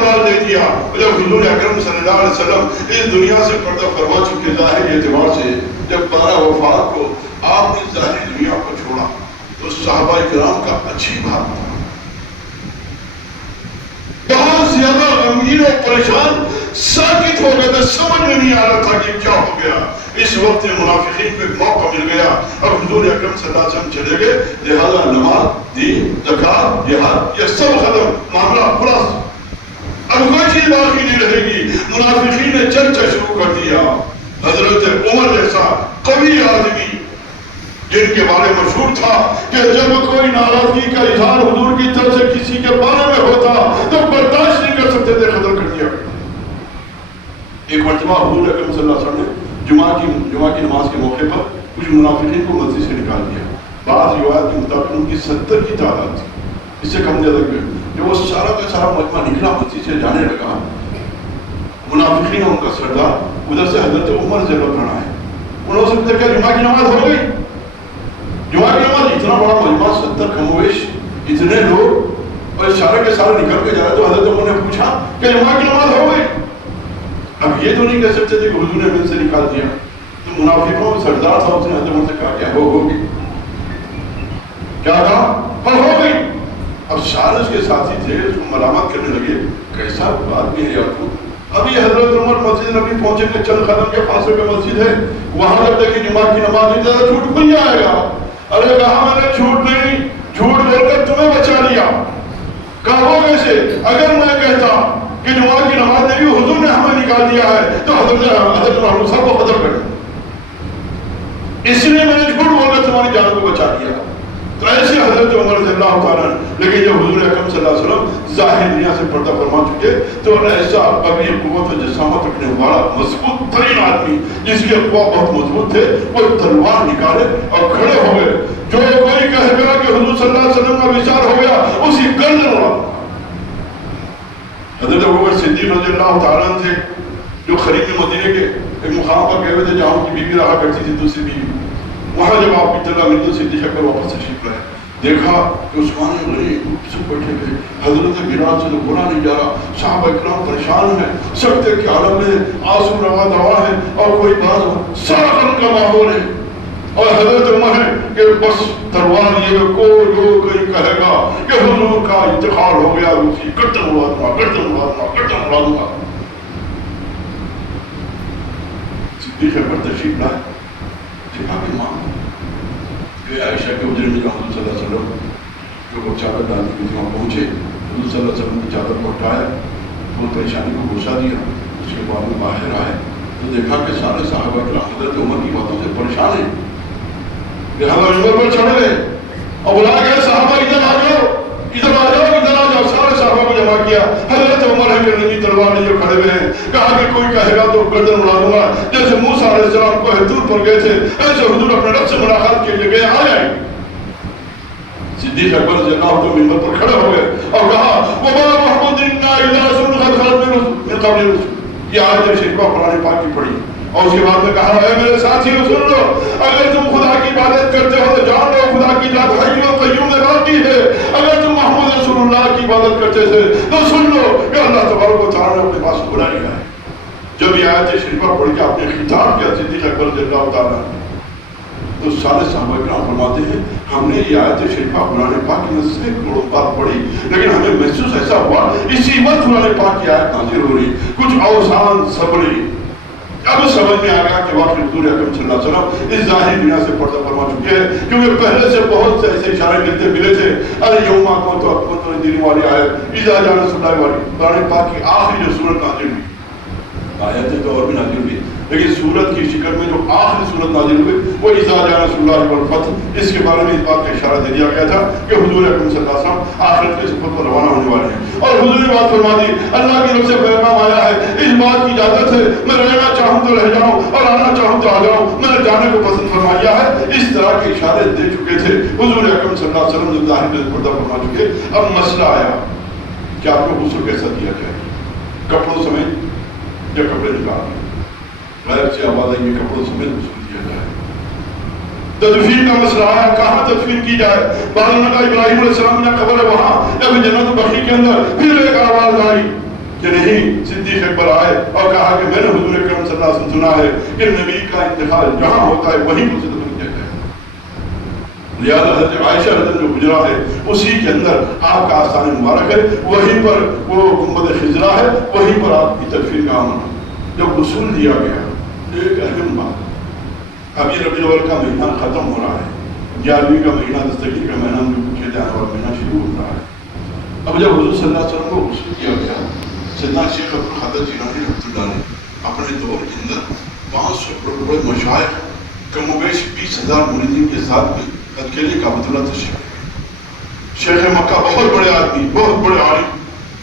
جمال دے دیا. جب حضور اکرم صلی اللہ علیہ وسلم اس دنیا سے پردہ فرما چکے ظاہری اعتبار سے، جب بارہ وفات کو آپ نے ظاہری دنیا کو چھوڑا تو صحابہ کرام کا اچھی بات تھا. بہت زیادہ غمگین اور پریشان ساکت ہو گئے تھے، سمجھ میں نہیں آ رہا تھا کہ کیا ہو گیا. اس وقت منافقین کو ایک موقع مل گیا. اب حضور اکرم صلی اللہ علیہ وسلم چلے گئے، لہذا نماز، دین، زکات، جہاد یہ سب ختم، معاملہ خلاص، اب کوئی چیز باقی نہیں رہے گی. منافقین نے چرچا شروع کر دیا. حضرت عمر جیسا قوی آدمی جن کے بارے میں مشہور تھا کہ جب کوئی ناراضگی کا اظہار حضور کی طرف سے کسی کے بارے میں ہوتا تو برداشت نہیں کر سکتے تھے، قتل کر دیا. ایک مرتبہ حضور اکرم صلی اللہ علیہ وسلم نے جمعہ کی نماز کے موقع پر کچھ منافقین کو مسجد سے نکال دیا. بعض روایت کے مطابق ان کی 70 کی تعداد تھی، اس سے کم زیادہ ہوئے. جو وہ سارا کا سارا مجمع نکلا مسجد سے جانے لگا، منافقین ان کا سردار ادھر سے حضرت عمر سے لوٹ رہا ہے. انہوں سے پوچھا کہ جمعہ کی نماز ہو گئی؟ جمعہ کی نماز اتنا بڑا مجمع، 70 کمویش اتنے لوگ اور سارے کے سارے نکل کے جا رہے. تو حضرت عمر نے پوچھا کہ جمعہ کی نماز ہو گئی؟ اب یہ تو نہیں کہہ سکتے تھے کہ حضور نے مل سے نکال دیا. تو منافقوں میں سردار تھا، اس نے حضرت عمر سے کہا کیا ہوگی؟ کیا کہا؟ ہو گئی. اب سارے اس کے ساتھی تھے، اس کو ملامت کرنے لگے، کیسا بات بھی ہے یار تو. ابھی حضرت عمر مسجد نبی پہنچے کہ چند قدم کے فاصلے پہ مسجد ہے، وہاں جب دیکھیں جمعہ کی نماز نہیں زیادہ جھوٹ کھل جائے گا. ارے کہا میں نے جھوٹ نہیں، جھوٹ بول کر تمہیں بچا لیا. کہا وہ کیسے؟ اگر میں کہتا کہ جمعہ کی نماز نہیں بھی حضور نے ہمیں نکال دیا ہے تو حضرت محمود صاحب کو قتل کر دیا، اس لیے میں نے جھوٹ بول کر تمہاری جان کو بچا لیا. تو ایسے حضرت عمر رضی اللہ تعالیٰ. لیکن جب حضور اکرم صلی اللہ علیہ وسلم ظاہر دنیا سے پردہ فرما چکے تو ایسا قوی قوت و جسامت رکھنے والا مضبوط ترین آدمی جس کے قوا بہت مضبوط تھے، وہ تلوار نکالے اور کھڑے ہو گئے. جو کوئی کہے گا کہ حضور صلی اللہ علیہ وسلم کا وصال ہو گیا، اسی گردن اڑا. حضرت ابوبکر صدیق رضی اللہ تعالیٰ تھے جو قریب مدینے کے ایک مقام پر گئے ہوئے تھے جہاں ان کی بیوی رہا کرتی تھی، دوسری بیوی. وہاں جب آپ کی اطلاع ملی تو صدیق اکبر واپس تشریف لائے. دیکھا کہ عثمان غنی سب بیٹھے ہوئے، حضرت بلال سے تو بولا نہیں جا رہا، صحابہ اکرام پریشان ہیں، سکتے کے عالم میں آنسو روا دوا ہے اور کوئی بات سارا غم کا ماحول ہے. اور حضرت عمر ہے کہ بس تلوار یہ کوئی کہے گا کہ حضور کا انتقال ہو گیا، اسی گردن اڑا دوں گا، گردن اڑا دوں گا، گردن اڑا دوں گا. صدیق اکبر تشریف لائے، دیکھا کہ ماں کہ عائشہ کے حجرے میں حضور صلی اللہ علیہ وسلم جو وہ چادر ڈالنے کے وہاں پہنچے، حضور صلی اللہ علیہ وسلم کی چادر کو اٹھایا، وہ پریشانی کو غصہ دیا. اس کے بعد میں باہر آئے تو دیکھا کہ سارے صحابہ کرام حضرت عمر کی باتوں سے پریشان ہیں. لہٰذا عمر پر چڑھ گئے اور بلا گئے صحابہ ادھر آ جاؤ، ادھر آ جاؤ، ادھر آ جاؤ. سارے صحابہ کو جمع کیا. حضرت عمر ہے کہ نبی تلوار لیے کھڑے ہوئے ہیں. کہا کہ کوئی کہے گا تو گردن اڑا دوں گا. جیسے موسیٰ علیہ السلام کو دور پر گئے تھے، ایسے حضور اپنے رب سے ملاقات کے لیے گئے، آ جائیں. صدیق اکبر رضی اللہ عنہ منبر پر کھڑے ہو گئے اور کہا وَمَا مُحَمَّدٌ إِلَّا رَسُولٌ قَدْ خَلَتْ مِن قَبْلِهِ الرُّسُلُ. یہ آیت شریفہ قرآن پاک کی پڑھی اور اس کے بعد میں کہا اے میرے ساتھیوں سن لو، اگر تم خدا کی عبادت کرتے ہو تو جان لو خدا کی ذات حی و قیوم میں باقی ہے. اگر تم محمد رسول اللہ کی عبادت کرتے تھے تو سن لو کہ اللہ تبارک و تعالیٰ نے اپنے پاس بلا لیا ہے. جب یہ آیت شریفہ پڑھ کے آپ نے خطاب کیا صدیق اکبر رضی اللہ تعالیٰ تو سارے صحابہ کرام فرماتے ہیں ہم نے یہ آیت شریفہ قرآن پاک میں سینکڑوں بار پڑھی، لیکن ہمیں محسوس ایسا ہوا اسی وقت قرآن پاک کی آیت نازل ہو رہی، کچھ اوسان صبری. اب سمجھ میں آ گیا کہ واقعی حضور اکرم صلی اللہ علیہ وسلم اس ظاہری دنیا سے پردہ فرما چکے ہیں، کیونکہ پہلے سے بہت سے ایسے اشارے ملے تھے. ارے یوم اکملت لکم دین والی آیت، اذا جاء نصر اللہ والی، قرآن پاک کی آخری جو سورت نازل ہوئی، آیتیں تو اور بھی نازل ہوئی لیکن سورت کی شکل میں جو آخری سورت نازل ہوئی وہ اذا جاء نصر اللہ والفتح، اس کے بارے میں اس بات کا اشارہ دے دیا گیا تھا کہ حضور اکرم صلی اللہ علیہ وسلم آخرت کے سفر پر روانہ ہونے والے ہیں. اور حضور نے بات فرما دی اللہ کی طرف سے پیغام آیا ہے، اس بات کی اجازت ہے، میں رہنا چاہوں تو رہ جاؤں اور آنا چاہوں تو آ جاؤں، میں نے جانے کو پسند فرمایا ہے. اس طرح کے اشارے دے چکے تھے حضور اکرم صلی اللہ علیہ وسلم جو ظاہر میں پردہ فرما چکے. اب مسئلہ آیا کہ آپ کو غسل کیسا دیا جائے، کپڑوں سمیت یا کپڑے نکال دیں، غیر سے آواز آئی کپڑوں سمیت غسل دیا جائے. تدفین کا مسئلہ آیا، کہاں تدفین کی جائے. بعض نے کہا ابراہیم علیہ السلام نے قبر ہے وہاں یا پھر جنت بقیع کے اندر. پھر ایک آواز آئی کہ نہیں، صدیق اکبر آئے اور کہا کہ میں نے حضور اکرم صلی اللہ علیہ وسلم سنا ہے کہ نبی کا انتقال جہاں ہوتا ہے وہیں کو صدق کہتے ہیں، لہذا حضرت عائشہ حضرت جو گزرا ہے اسی کے اندر آپ کا آستان مبارک ہے، وہیں پر وہ گنبد خضرا ہے، وہیں پر آپ کی تدفین کا عمل ہے۔ جب غسل دیا گیا، ایک اہم بات، اب یہ ربیع الاول کا مہینہ ختم ہو رہا ہے، 11ویں کا مہینہ دستگیر کا مہینہ جو پوچھے جانے والا مہینہ شروع ہو رہا ہے۔ اب جب حضور صلی اللہ علیہ وسلم کو غسل کیا گیا، سیدنا شیخ عبدالقادر جیلانی رحمۃ اللہ علیہ اپنے دور کے اندر 500 بڑے بڑے مشائخ کم و بیش 20,000 مریدین کے ساتھ میں اکیلے کعبۃ اللہ تشریف، شیخ مکہ بہت بڑے آدمی، بہت بڑے عالم،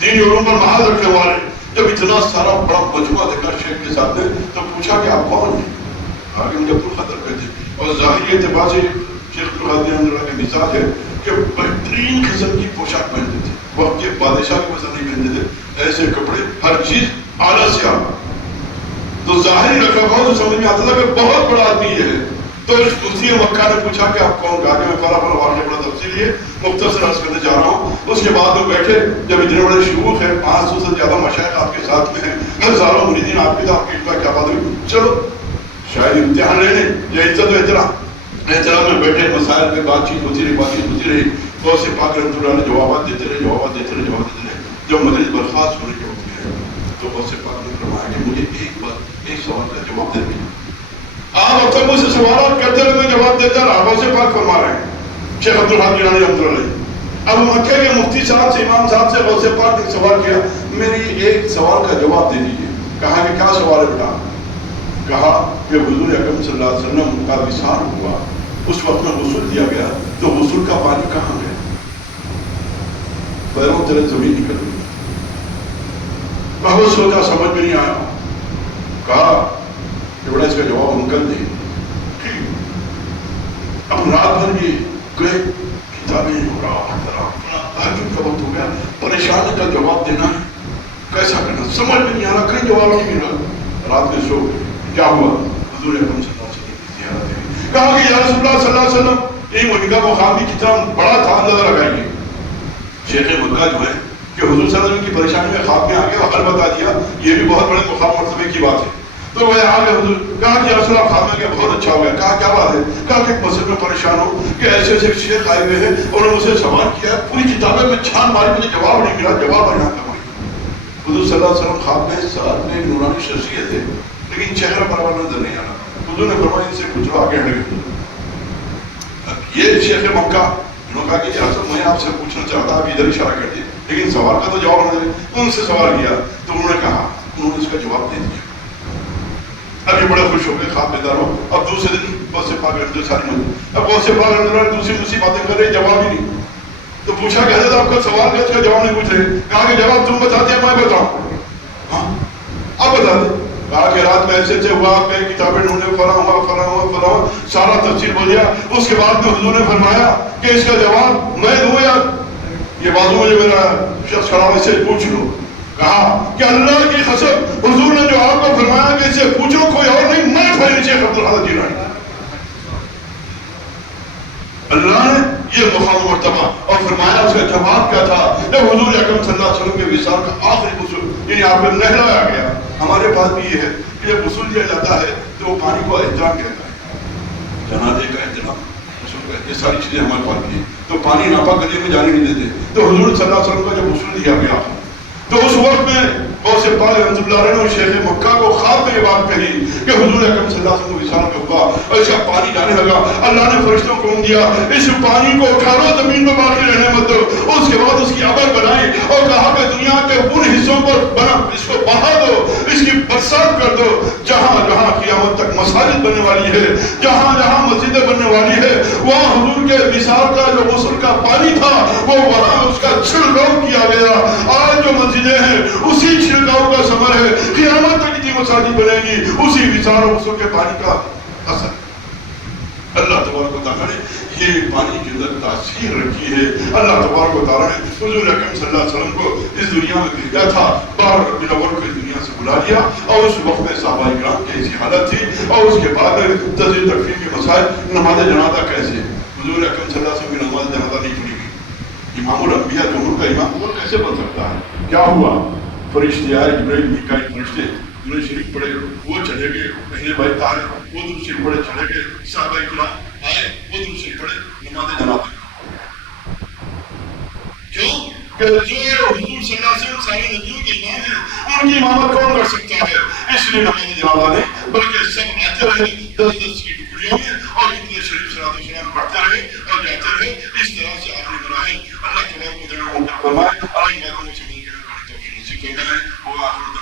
دینی علوم پر محاذ رکھنے والے، جب اتنا سارا بڑا مجموعہ دیکھا شیخ کے ساتھ میں تو پوچھا کہ آپ کون ہیں؟ آگے مجھے عبدالقادر کہتے ہیں، اور ظاہری اعتبار سے شیخ عبدالقادر کے مزاج ہے کہ بہترین قسم کی پوشاک پہنتے تھے، وقت کے بادشاہ کی وجہ نہیں پہنتے تھے، ایسے کپڑے ہر چیز اعلیٰ سے اعلیٰ، تو ظاہری رکھا بہت سمجھ میں آتا تھا کہ بہت بڑا آدمی یہ ہے۔ تو اس مفتی مکہ نے پوچھا کہ آپ کون؟ کہا کہ میں فلاں فلاں واقعہ بڑا تفصیلی ہے، مختصر عرض کرنے جا رہا ہوں۔ اس کے بعد وہ بیٹھے، جب اتنے بڑے شیوخ ہیں، 500 سے زیادہ مشائخ آپ کے ساتھ میں ہیں، ہزاروں مریدین آپ کے ساتھ، آپ کی کیا بات ہوئی؟ چلو شاید امتحان لینے یا عزت و احترام میں بیٹھے، مسائل پہ بات چیت ہوتی رہی، غوث پاک رحمۃ اللہ علیہ جوابات دیتے رہے۔ جب مجلس برخاست ہونے کے وقت میں تو غوث پاک نے فرمایا کہ مجھے ایک سوال کا جواب دے دیں۔ آپ اب تک مجھ سے سوالات کرتے رہے، میں جواب دیتا رہا۔ غوث پاک فرما رہے ہیں، شیخ عبدالحق جیلانی رحمۃ اللہ علیہ، اب مکہ کے مفتی صاحب سے، امام صاحب سے غوث پاک نے سوال کیا، میری ایک سوال کا جواب دے دیجیے۔ کہا کہ کیا سوال ہے بیٹا؟ کہا کہ حضور اکرم صلی اللہ علیہ وسلم کا وصال ہوا، اس وقت میں غسل دیا گیا، تو غسل کا پانی کہاں گیا؟ پیروں تلے زمین نکل گئی۔ بہت سوچا، سمجھ میں نہیں آیا، کہا کہ بڑا اس کا جواب ہم کر دیں۔ اب رات بھر یہ گئے، کتابیں تہجد کا وقت ہو گیا، پریشانی کا جواب دینا ہے، کیسا کرنا، سمجھ میں نہیں آ رہا، کہیں جواب نہیں مل رہا۔ رات میں سو گئے، کیا ہوا؟ حضور اکرم صلی اللہ علیہ وسلم کی زیارت ہے۔ کہا کہ یا رسول اللہ صلی اللہ علیہ وسلم، یہ مہینہ مقام بھی کتنا بڑا تھا، اندازہ لگائیے۔ شیخ مکہ جو ہے کہ حضور صلی اللہ علیہ وسلم کی پریشانی میں خواب میں آ گیا اور حل بتا دیا، یہ بھی بہت بڑے مقام مرتبے کی بات ہے۔ تو وہ آگے حضور کہا کہ یا رسول اللہ خواب میں گیا، بہت اچھا ہو گیا۔ کہا کیا بات ہے؟ کہا کہ ایک مسجد میں پریشان ہوں کہ ایسے ایسے شیخ آئے ہوئے ہیں اور انہوں نے مجھ سے سوال کیا، پوری کتابیں میں چھان ماری، مجھے جواب نہیں ملا، جواب بیان کروائی۔ حضور صلی اللہ علیہ وسلم خواب میں ساتھ میں ایک نورانی شخصیت ہے، لیکن چہرہ پرواہ نظر نہیں آ رہا۔ حضور نے فرمایا ان سے کچھ آگے ہٹ گئے۔ یہ شیخ مکہ انہوں نے کہا کہ حضرت میں آپ سے پوچھنا چاہتا، آپ ادھر اشارہ کر دیں، لیکن سوال کا تو جواب نہیں دے۔ ان سے سوال کیا تو انہوں نے کہا، انہوں نے اس کا جواب دے دیا۔ اب یہ بڑے خوش ہو گئے، خواب بیدار ہو۔ اب دوسرے دن غوث پاک رحمۃ اللہ ساری مجھے، اب غوث پاک رحمۃ اللہ دوسری دوسری باتیں کر رہے، جواب ہی نہیں۔ تو پوچھا کہ حضرت آپ کا سوال کا اس کا جواب نہیں پوچھ رہے؟ کہا کہ جواب تم بتا دیا، میں بتاؤں؟ ہاں اب بتا دیں۔ کہا کہ رات میں ایسے ایسے ہوا، میں کتابیں ڈھونڈے، فلاں ہوا، سارا تفصیل بولیا۔ اس کے بعد میں حضور نے فرمایا کہ اس کا جواب میں دوں یا یہ بازو میں جو میرا شخص کھڑا ہوا، اس سے پوچھ لو۔ کہا کہ اللہ کی قسم، حضور نے جو آپ کو فرمایا کہ اس سے پوچھو، کوئی اور نہیں، میں تھوڑی شیخ عبدالحق جیلانی۔ اللہ نے یہ مقام مرتبہ اور فرمایا، اس کا جواب کیا تھا؟ جب حضور اکرم صلی اللہ علیہ وسلم کے وصال کا آخری غسل، یعنی آپ کو نہلایا گیا۔ ہمارے پاس بھی یہ ہے کہ جب غسل دیا جاتا ہے تو وہ پانی کو احترام کہتا ہے، جنازے کا احترام، یہ ساری چیزیں ہمارے پاس بھی ہیں۔ تو پانی ناپاک گلیے میں جانے نہیں دیتے۔ تو حضور صلی اللہ علیہ وسلم کا جب غسل دیا گیا تو اس وقت میں غوث پاک رحمۃ اللہ علیہ نے شیخ مکہ کو خواب میں یہ بات کہی کہ حضور اکرم صلی اللہ علیہ وسلم کو وصال میں ہوا اور اس کا پانی جانے لگا۔ اللہ نے فرشتوں کو حکم دیا، اس پانی کو اٹھارو، زمین میں باقی رہنے مت دو۔ اس کے بعد اس کی ابر بنائی اور کہا کہ دنیا کے ان حصوں پر بنا، اس کو بہا دو، اس کی برسات کر دو، جہاں جہاں قیامت تک مساجد بننے والی ہے، جہاں جہاں مسجدیں بننے والی ہے، وہاں حضور کے وصال کا جو غسل کا پانی تھا وہ وہاں اس کا چھڑکاؤ کیا گیا۔ آج جو مسجدیں ہیں اسی چھڑکاؤ کا ثمر ہے، قیامت تک جتنی مساجد بنے گی اسی وصال و غسل کے پانی کا اثر۔ اللہ تبارک و تعالیٰ نے یہ پانی کے اندر تاثیر رکھی ہے۔ اللہ تبارک و تعالیٰ نے حضور اکرم صلی اللہ علیہ وسلم کو اس دنیا میں بھیجا تھا، 12 ربیع الاول کو اس دنیا سے بلا لیا، اور اس وقت میں صحابہ کرام کی ایسی حالت تھی، اور اس کے بعد تجزیہ تکفین کے مسائل، نماز جنازہ کیسے، حضور اکرم صلی اللہ علیہ وسلم کی نماز جنازہ نہیں پڑھی گئی، امام الانبیاء جمہور کا امام وہ کیسے بن سکتا ہے؟ کیا ہوا فرشتے آئے جبرائیل میکائیل فرشتے انہیں شریف پڑے وہ چلے گئے پہلے بیت آئے وہ درود شریف پڑے چلے گئے صحابہ کرام آئے وہ درود شریف پڑے نماز جنازہ کیوں کہ جو حضور صلی اللہ علیہ وسلم سارے نبیوں کے امام ہیں ان کی امامت کون کر سکتا ہے اس لیے نماز جنازہ نہیں بلکہ سب آتے رہے 10 کی ٹکڑیوں میں اور اتنے شریف صلی اللہ علیہ وسلم پڑھتے رہے اور جاتے رہے اس طرح سے آخری مراحل اللہ تبارک و تعالی فرمائے اور ان باتوں سے مل کر توفیق نصیب فرمائے وہ آخر